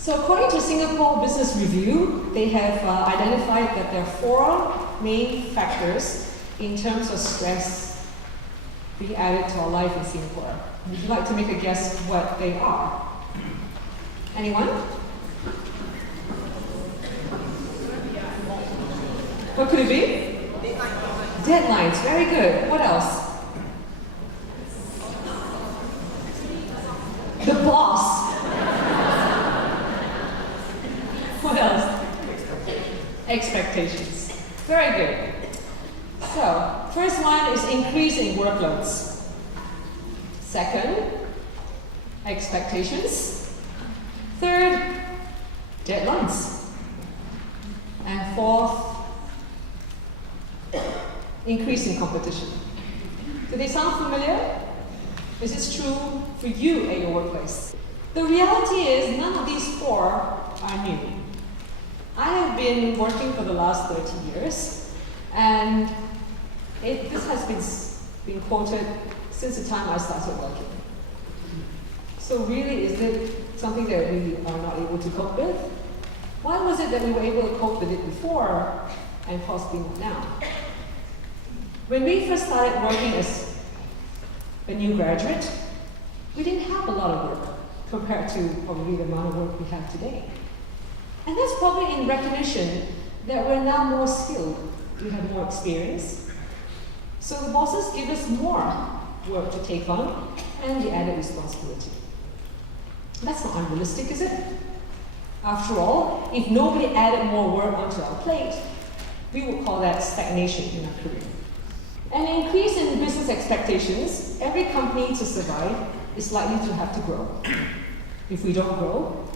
So according to Singapore Business Review, they have identified that there are 4 main factors in terms of stress being added to our life in Singapore. Would you like to make a guess what they are? Anyone? What could it be? Deadlines, very good. What else? The boss. What else? Expectations. Very good. So, first one is increasing workloads. Second, expectations. Third, deadlines. And fourth, increasing competition. Do they sound familiar? Is this true for you at your workplace? The reality is none of these 4 are new. I have been working for the last 30 years, and this has been quoted since the time I started working. So really, is it something that we are not able to cope with? Why was it that we were able to cope with it before and possibly not now? When we first started working as a new graduate, we didn't have a lot of work compared to probably the amount of work we have today. And that's probably in recognition that we're now more skilled, we have more experience. So the bosses give us more work to take on and the added responsibility. That's not unrealistic, is it? After all, if nobody added more work onto our plate, we would call that stagnation in our career. An increase in business expectations, every company to survive is likely to have to grow. If we don't grow,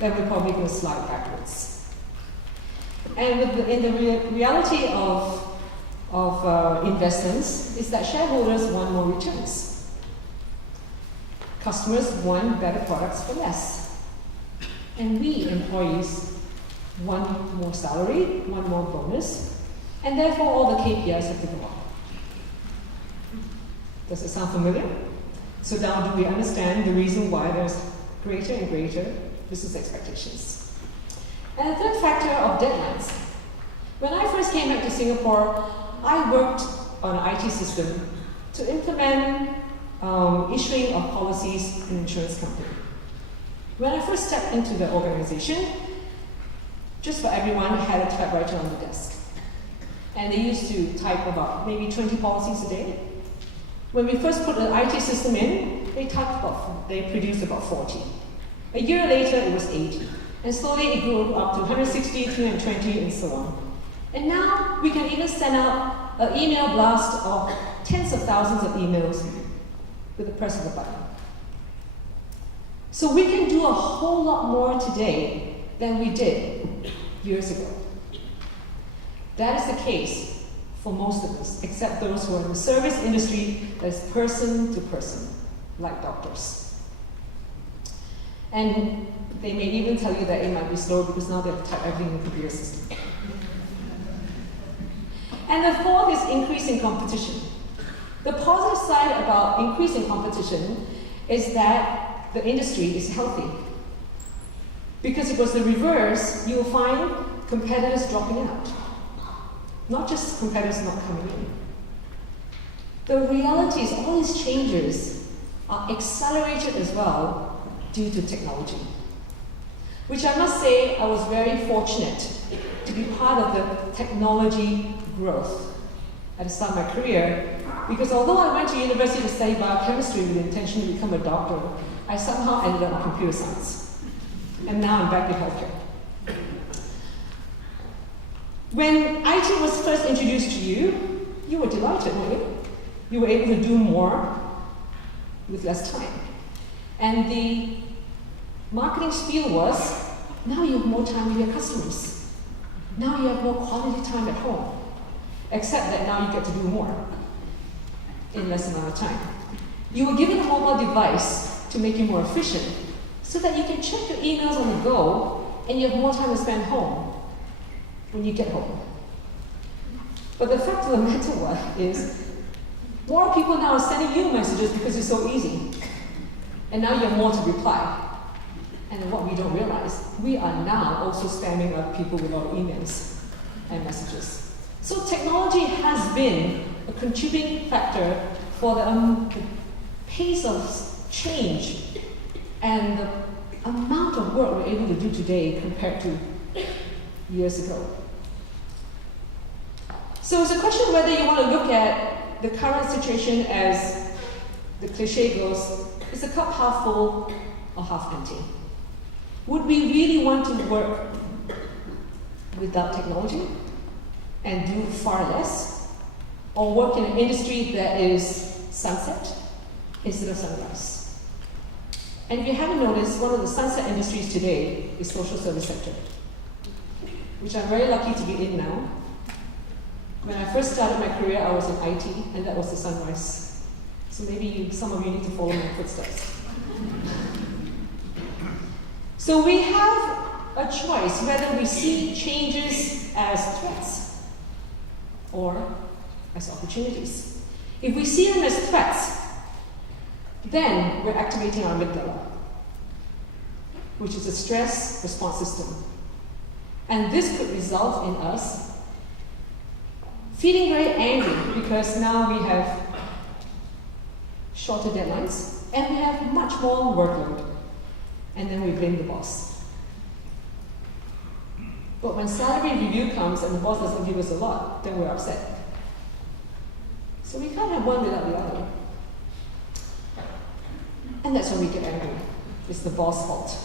then we're probably going to slide backwards. And in the reality of investments is that shareholders want more returns. Customers want better products for less. And we, employees, want more salary, want more bonus, and therefore all the KPIs have to go up. Does it sound familiar? So now do we understand the reason why there's greater and greater business expectations? And the third factor of deadlines. When I first came back to Singapore, I worked on an IT system to implement issuing of policies in an insurance company. When I first stepped into the organization, just for everyone, I had a typewriter on the desk. And they used to type about maybe 20 policies a day. When we first put the IT system in, they produced about 40. A year later, it was 80. And slowly it grew up to 160, 220, and so on. And now we can even send out an email blast of tens of thousands of emails with the press of a button. So we can do a whole lot more today than we did years ago. That is the case for most of us, except those who are in the service industry that is person to person, like doctors. And they may even tell you that it might be slow because now they have to type everything in the computer system. And the fourth is increasing competition. The positive side about increasing competition is that the industry is healthy. Because if it was the reverse, you'll find competitors dropping out. Not just competitors not coming in. The reality is all these changes are accelerated as well due to technology. Which I must say, I was very fortunate to be part of the technology growth at the start of my career, because although I went to university to study biochemistry with the intention to become a doctor, I somehow ended up in computer science. And now I'm back in healthcare. When IT was first introduced to you, you were delighted, weren't you? You were able to do more with less time. And the marketing spiel was, now you have more time with your customers. Now you have more quality time at home. Except that now you get to do more in less amount of time. You were given a mobile device to make you more efficient, so that you can check your emails on the go and you have more time to spend home when you get home. But the fact of the matter is, more people now are sending you messages because it's so easy. And now you have more to reply. And what we don't realize, we are now also spamming our people with our emails and messages. So technology has been a contributing factor for the pace of change and the amount of work we're able to do today compared to years ago. So it's a question whether you want to look at the current situation as the cliche goes, is the cup half full or half empty? Would we really want to work without technology and do far less? Or work in an industry that is sunset instead of sunrise? And if you haven't noticed, one of the sunset industries today is social service sector, which I'm very lucky to be in now. When I first started my career, I was in IT, and that was the sunrise. So maybe some of you need to follow my footsteps. So we have a choice whether we see changes as threats or as opportunities. If we see them as threats, then we're activating our amygdala, which is a stress response system. And this could result in us feeling very angry because now we have shorter deadlines and we have much more workload. And then we blame the boss. But when salary review comes and the boss doesn't give us a lot, then we're upset. So we can't have one without the other. And that's when we get angry. It's the boss' fault.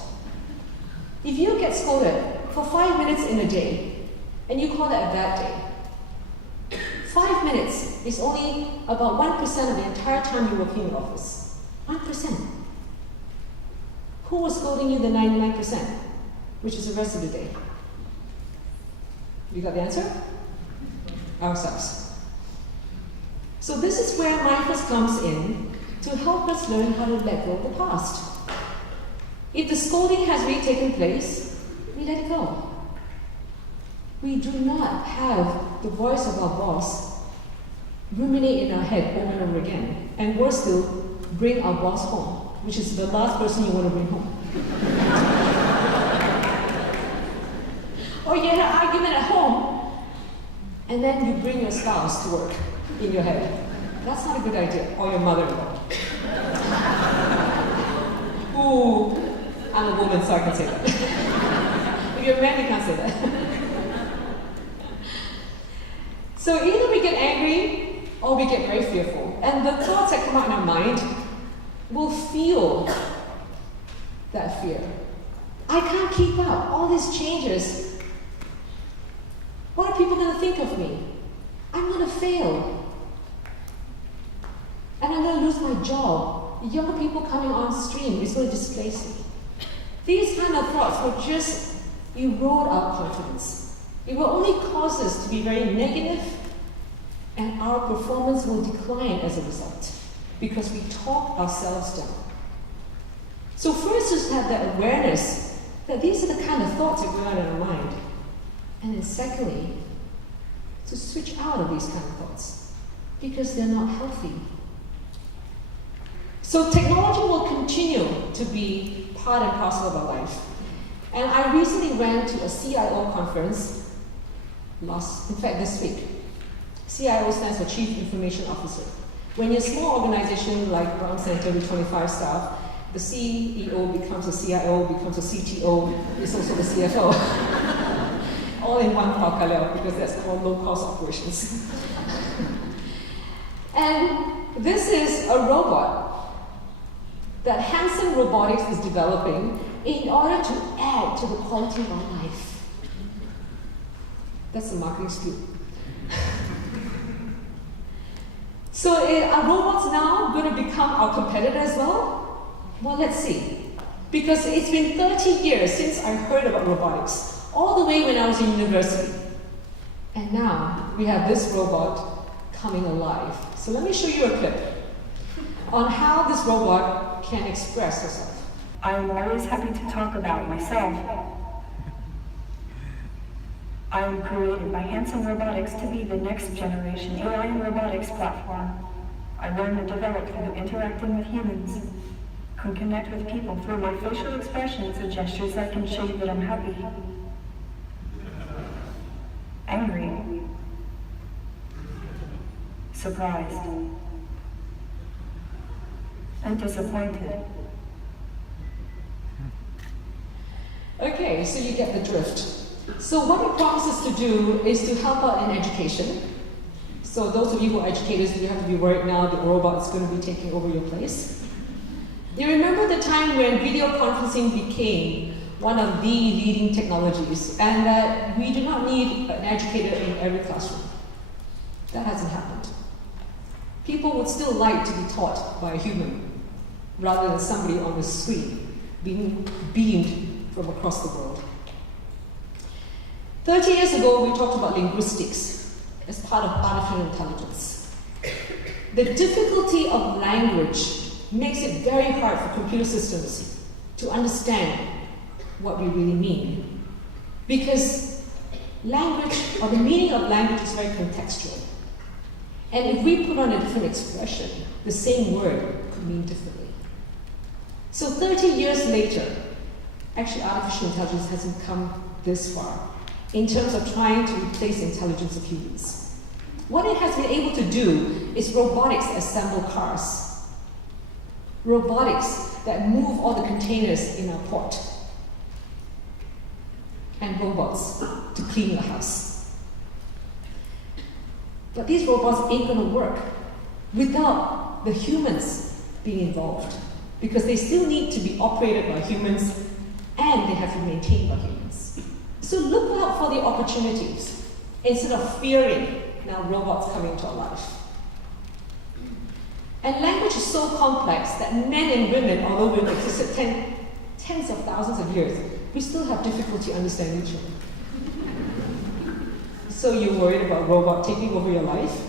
If you get scolded for 5 minutes in a day, and you call that a bad day, 5 minutes is only about 1% of the entire time you're working in the office. 1%. Who was scolding you the 99%, which is the rest of the day? You got the answer? Ourselves. So this is where mindfulness comes in to help us learn how to let go of the past. If the scolding has really taken place, we let it go. We do not have the voice of our boss ruminate in our head over and over again. And worse still, bring our boss home, which is the last person you want to bring home. Or you had an argument at home, and then you bring your spouse to work in your head. That's not a good idea. Or your mother-in-law. Ooh, I'm a woman, so I can say that. If you're a man, you can't say that. So either we get angry, or we get very fearful. And the thoughts that come out in our mind will feel that fear. I can't keep up. All these changes. What are people going to think of me? I'm going to fail. And I'm going to lose my job. The younger people coming on stream is going to displace me. These kind of thoughts will just erode our confidence. It will only cause us to be very negative, and our performance will decline as a result, because we talk ourselves down. So first, just have that awareness that these are the kind of thoughts that go on in our mind. And then secondly, to switch out of these kind of thoughts, because they're not healthy. So technology will continue to be part and parcel of our life. And I recently went to a CIO conference this week. CIO stands for Chief Information Officer. When you're a small organization like Brahm Centre with 25 staff, the CEO becomes a CIO, becomes a CTO, is also the CFO. All in one pao ka liao, because that's called low-cost operations. And this is a robot that Hanson Robotics is developing in order to add to the quality of our life. That's the marketing scoop. So are robots now going to become our competitor as well? Well, let's see. Because it's been 30 years since I heard about robotics, all the way when I was in university. And now we have this robot coming alive. So let me show you a clip on how this robot can express herself. I'm always happy to talk about myself. I am created by Hanson Robotics to be the next generation AI and robotics platform. I learned and developed through interacting with humans. can connect with people through my facial expressions and gestures that can show you that I'm happy, angry, surprised, and disappointed. Okay, so you get the drift. So what it promises to do is to help out in education. So those of you who are educators, you have to be worried now that a robot is going to be taking over your place. You remember the time when video conferencing became one of the leading technologies, and that we do not need an educator in every classroom. That hasn't happened. People would still like to be taught by a human, rather than somebody on the screen being beamed from across the world. 30 years ago, we talked about linguistics as part of artificial intelligence. The difficulty of language makes it very hard for computer systems to understand what we really mean. Because language, or the meaning of language, is very contextual. And if we put on a different expression, the same word could mean differently. So 30 years later, actually artificial intelligence hasn't come this far in terms of trying to replace the intelligence of humans. What it has been able to do is robotics assemble cars. Robotics that move all the containers in our port. And robots to clean the house. But these robots ain't gonna work without the humans being involved, because they still need to be operated by humans and they have to be maintained by humans. So look out for the opportunities instead of fearing now robots coming into our life. And language is so complex that men and women, although we've existed tens of thousands of years, we still have difficulty understanding each other. So you're worried about a robot taking over your life?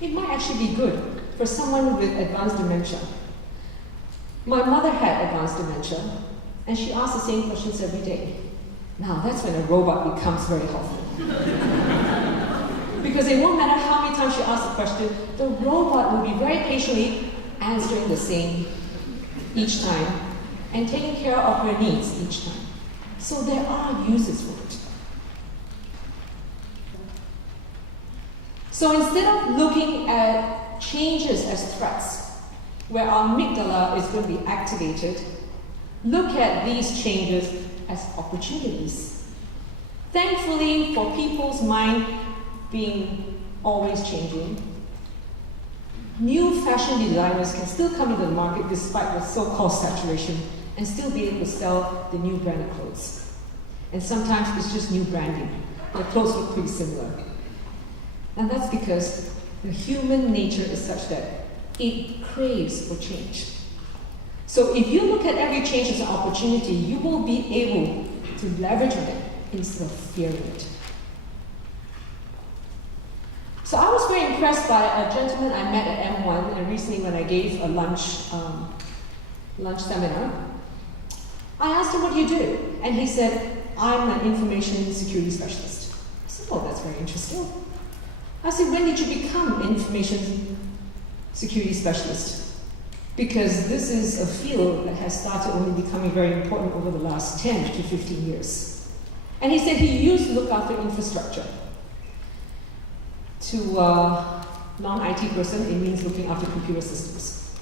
It might actually be good for someone with advanced dementia. My mother had advanced dementia, and she asked the same questions every day. Now that's when a robot becomes very helpful. Because it won't matter how many times she asks a question, the robot will be very patiently answering the same each time and taking care of her needs each time. So there are uses for it. So instead of looking at changes as threats, where our amygdala is going to be activated, look at these changes as opportunities. Thankfully, for people's mind being always changing, new fashion designers can still come into the market despite the so-called saturation and still be able to sell the new branded clothes. And sometimes it's just new branding. The clothes look pretty similar. And that's because the human nature is such that it craves for change. So if you look at every change as an opportunity, you will be able to leverage on it instead of fearing it. So I was very impressed by a gentleman I met at M1, and recently when I gave a lunch seminar, I asked him, what do you do? And he said, I'm an information security specialist. I said, oh, that's very interesting. I said, when did you become an information security specialist? Because this is a field that has started only becoming very important over the last 10 to 15 years. And he said he used to look after infrastructure. To a non-IT person, it means looking after computer systems.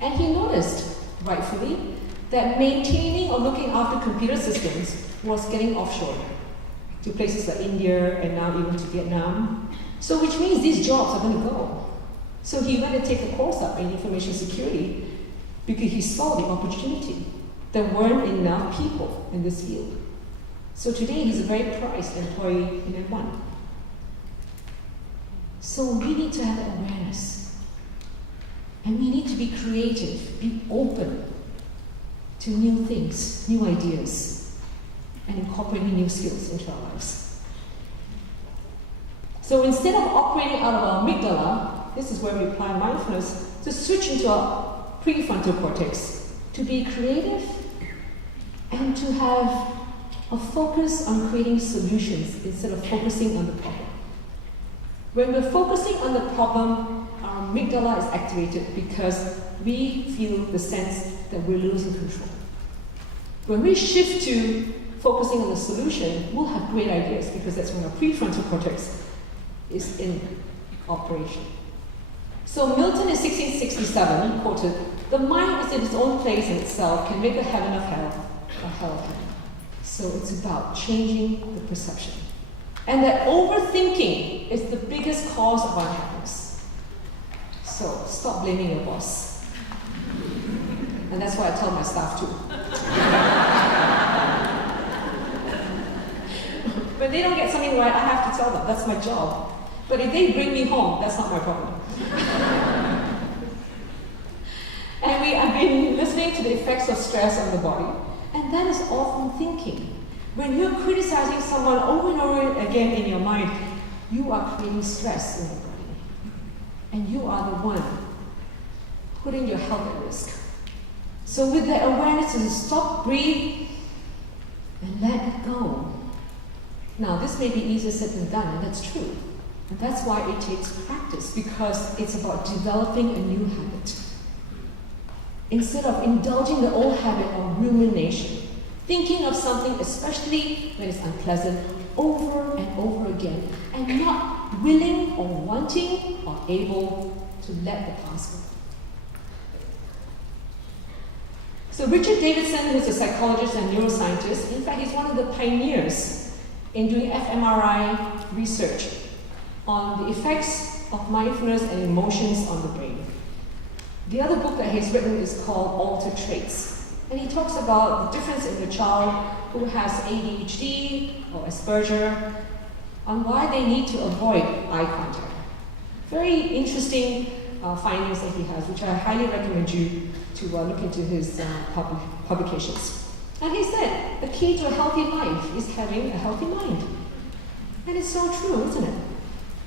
And he noticed, rightfully, that maintaining or looking after computer systems was getting offshore to places like India and now even to Vietnam. So which means these jobs are going to go. So he went to take a course up in information security because he saw the opportunity. There weren't enough people in this field. So today he's a very prized employee in M1. So we need to have awareness. And we need to be creative, be open to new things, new ideas, and incorporating new skills into our lives. So instead of operating out of our amygdala, this is where we apply mindfulness, to switch into our prefrontal cortex, to be creative and to have a focus on creating solutions instead of focusing on the problem. When we're focusing on the problem, our amygdala is activated because we feel the sense that we're losing control. When we shift to focusing on the solution, we'll have great ideas because that's when our prefrontal cortex is in operation. So Milton in 1667 quoted, "The mind within its own place in itself can make a heaven of hell, a hell of heaven." So it's about changing the perception. And that overthinking is the biggest cause of unhappiness. So stop blaming your boss. And that's why I tell my staff too. When they don't get something right, I have to tell them. That's my job. But if they bring me home, that's not my problem. And I've been listening to the effects of stress on the body, and that is all from thinking. When you're criticizing someone over and over again in your mind, you are creating stress in your body. And you are the one putting your health at risk. So with that awareness to stop, breathe, and let it go. Now, this may be easier said than done, and that's true. And that's why it takes practice, because it's about developing a new habit. Instead of indulging the old habit of rumination, thinking of something, especially when it's unpleasant, over and over again, and not willing or wanting or able to let the past go. So Richard Davidson, who's a psychologist and neuroscientist, in fact, he's one of the pioneers in doing fMRI research on the effects of mindfulness and emotions on the brain. The other book that he's written is called Altered Traits. And he talks about the difference in the child who has ADHD or Asperger, on why they need to avoid eye contact. Very interesting findings that he has, which I highly recommend you to look into his publications. And he said, the key to a healthy life is having a healthy mind. And it's so true, isn't it?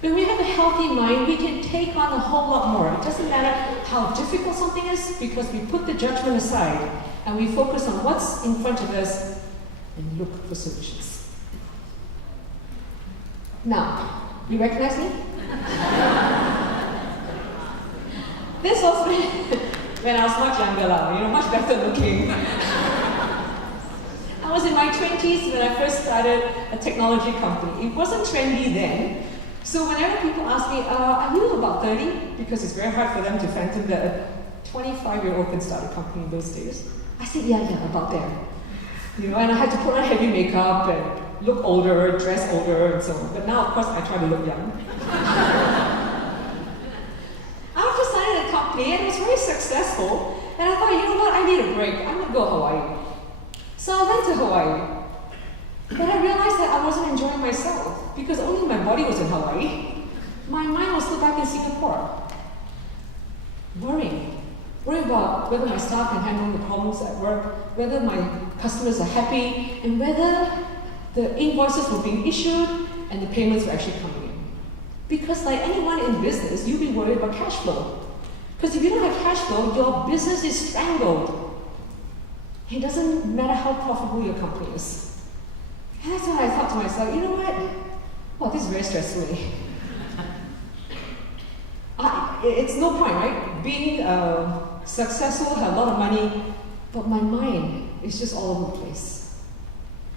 When we have a healthy mind, we can take on a whole lot more. It doesn't matter how difficult something is, because we put the judgment aside and we focus on what's in front of us and look for solutions. Now, you recognize me? This was when I was much younger, much better looking. I was in my 20s when I first started a technology company. It wasn't trendy then. So whenever people ask me, are you about 30? Because it's very hard for them to fathom that a 25-year-old can start a company in those days. I said, yeah, about there. And I had to put on heavy makeup and look older, dress older, and so on. But now, of course, I try to look young. After starting the company, and it was very successful, and I thought, you know what, I need a break. I'm going to go to Hawaii. So I went to Hawaii. But I realized that I wasn't enjoying myself, because only my body was in Hawaii. My mind was still back in Singapore. Worrying about whether my staff can handle the problems at work, whether my customers are happy, and whether the invoices were being issued and the payments were actually coming in. Because like anyone in business, you'll be worried about cash flow. Because if you don't have cash flow, your business is strangled. It doesn't matter how profitable your company is. And that's when I thought to myself, you know what? Well, this is very stressful. It's no point, right? Being successful, have a lot of money, but my mind is just all over the place.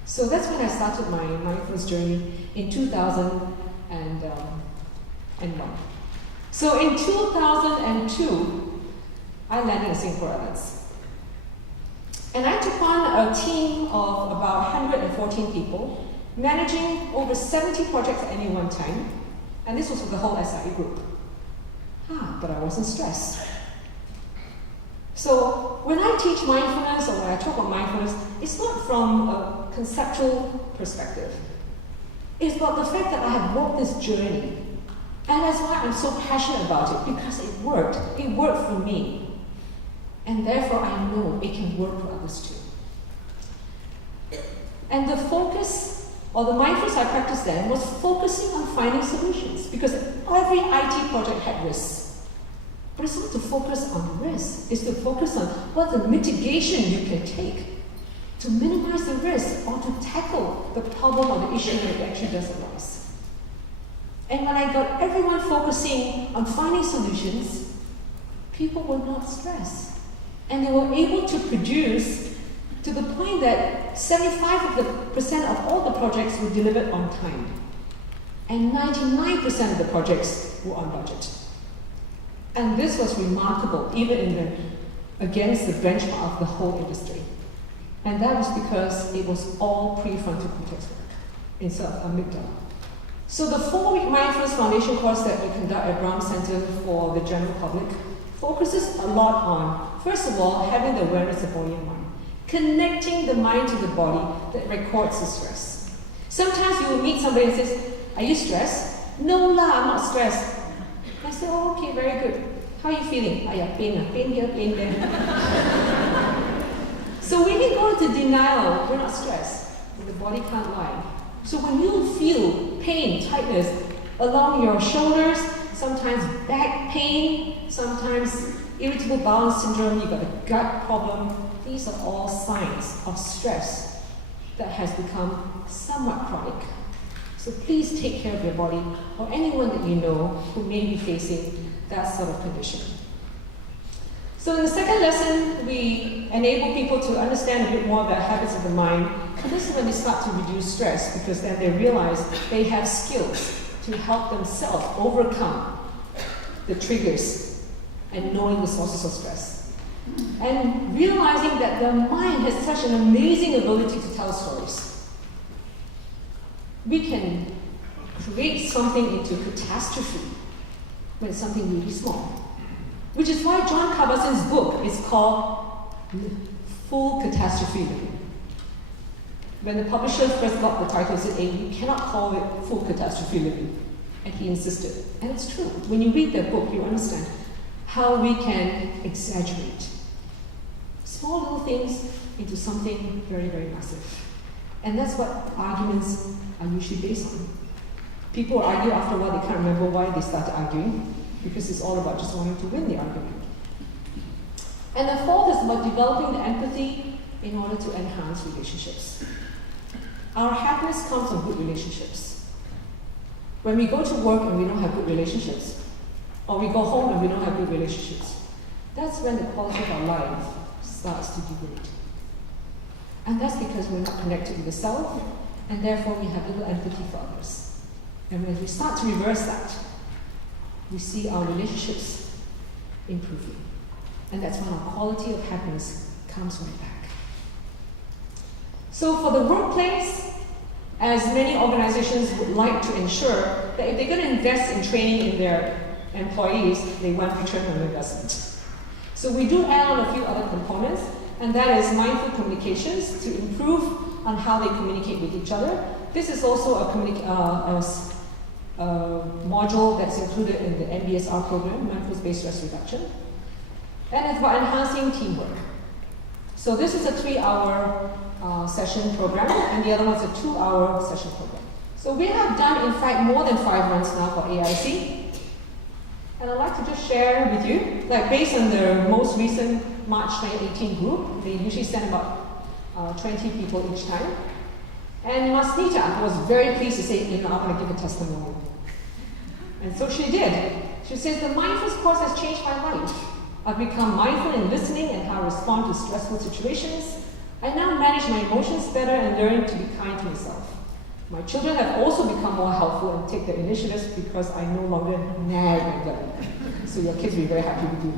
So that's when I started my mindfulness journey in 2001. So in 2002, I landed in Singapore Airlines. And I took on a team of about 114 people, managing over 70 projects at any one time. And this was for the whole SIA group. But I wasn't stressed. So when I teach mindfulness, or when I talk about mindfulness, it's not from a conceptual perspective. It's about the fact that I have walked this journey. And that's why I'm so passionate about it, because it worked. It worked for me. And therefore, I know it can work for others too. And the focus, or the mindfulness I practiced then, was focusing on finding solutions. Because every IT project had risks. But it's not to focus on risk. It's to focus on what the mitigation you can take to minimize the risk or to tackle the problem or the issue when it actually does arise. And when I got everyone focusing on finding solutions, people were not stressed. And they were able to produce to the point that 75% of all the projects were delivered on time. And 99% of the projects were on budget. And this was remarkable, even against the benchmark of the whole industry. And that was because it was all prefrontal cortex work instead of amygdala. So the 4-week Mindfulness Foundation course that we conduct at Brahm Centre for the general public focuses a lot on, first of all, having the awareness of body and mind, connecting the mind to the body that records the stress. Sometimes you will meet somebody and says, "Are you stressed?" "No lah, I'm not stressed." I say, "Oh, okay, very good. How are you feeling?" "Ah, yeah, pain here, pain there." So when you go into denial, we're not stressed. The body can't lie. So when you feel pain, tightness along your shoulders, sometimes back pain, sometimes irritable bowel syndrome, you've got a gut problem, these are all signs of stress that has become somewhat chronic. So please take care of your body or anyone that you know who may be facing that sort of condition. So in the second lesson, we enable people to understand a bit more about habits of the mind. And this is when they start to reduce stress, because then they realize they have skills to help themselves overcome the triggers and knowing the sources of stress. And realizing that the mind has such an amazing ability to tell stories. We can create something into catastrophe when it's something really small. Which is why John Kabat-Zinn's book is called Full Catastrophe Living. When the publisher first got the title, he said, "Hey, you cannot call it Full Catastrophe Living." And he insisted. And it's true. When you read that book, you understand how we can exaggerate small little things into something very, very massive. And that's what arguments are usually based on. People argue after a while, they can't remember why they started arguing, because it's all about just wanting to win the argument. And the fourth is about developing the empathy in order to enhance relationships. Our happiness comes from good relationships. When we go to work and we don't have good relationships, or we go home and we don't have good relationships, that's when the quality of our life starts to degrade. And that's because we're not connected with the self, and therefore we have little empathy for others. And when we start to reverse that, we see our relationships improving. And that's when our quality of happiness comes right back. So for the workplace, as many organizations would like to ensure that if they're going to invest in training in their employees, they want return on investment. So we do add on a few other components, and that is mindful communications to improve on how they communicate with each other. This is also a module that's included in the MBSR program, Mindfulness-Based Stress Reduction. And it's about enhancing teamwork. So this is a 3-hour session program, and the other one's a 2-hour session program. So we have done, in fact, more than 5 months now for AIC. And I'd like to just share with you, like based on the most recent March 2018 group, they usually send about 20 people each time. And Masnita was very pleased to say, "You know, I'm going to give a testimony." And so she did. She says, "The mindfulness course has changed my life. I've become mindful in listening and how to respond to stressful situations. I now manage my emotions better and learn to be kind to myself. My children have also become more helpful and take their initiatives because I no longer nag them." So your kids will be very happy with you.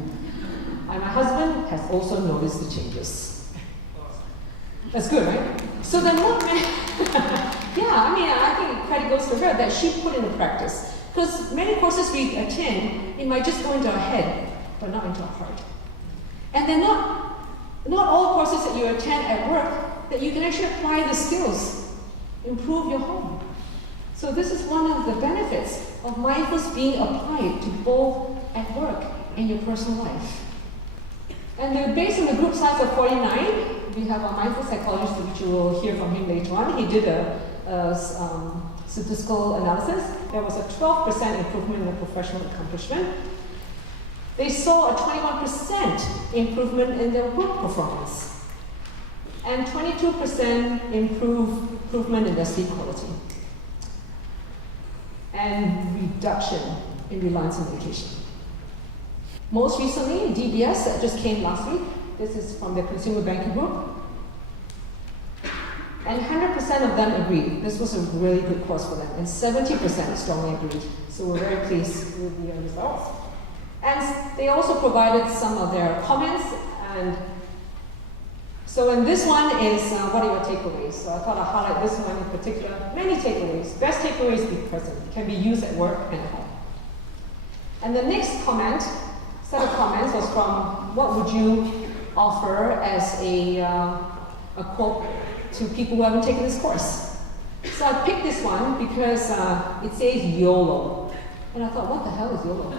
And my husband has also noticed the changes. That's good, right? So then what? I think credit goes to her that she put into practice. Because many courses we attend, it might just go into our head, but not into our heart. And then not all courses that you attend at work that you can actually apply the skills, improve your home. So this is one of the benefits of mindfulness being applied to both at work and your personal life. And based on the group size of 49, we have a mindful psychologist, which you will hear from him later on. He did a statistical analysis. There was a 12% improvement in the professional accomplishment. They saw a 21% improvement in their work performance and 22% improvement in their sleep quality and reduction in reliance on medication. Most recently, DBS, that just came last week, This is from the consumer banking group. And 100% of them agreed. This was a really good course for them. And 70% strongly agreed. So we're very pleased with the results. And they also provided some of their comments. And so in this one is, what are your takeaways? So I thought I'd highlight this one in particular. Many takeaways. Best takeaways, be present. It can be used at work and at home. And the next set of comments was from, what would you offer as a quote to people who haven't taken this course? So I picked this one because it says YOLO. And I thought, what the hell is YOLO?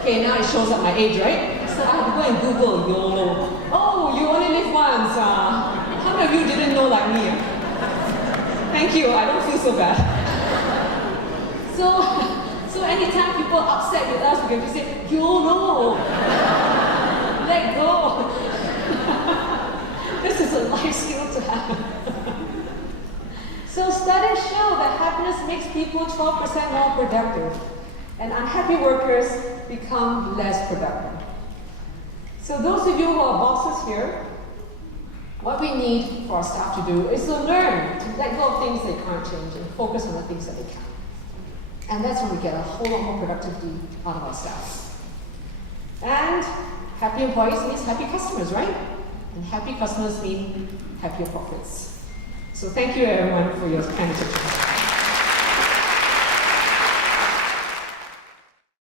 Okay, now it shows up my age, right? So I had to go and Google YOLO. Oh, you only live once. How many of you didn't know like me? Thank you, I don't feel so bad. So anytime people are upset with us, we can just say, YOLO. Let go. This is a life skill to have. So studies show that happiness makes people 12% more productive, and unhappy workers become less productive. So those of you who are bosses here, what we need for our staff to do is to learn to let go of things they can't change and focus on the things that they can. And that's when we get a whole lot more productivity out of our staff. And happy employees means happy customers, right? And happy customers mean happier profits. So thank you everyone for your kind attention.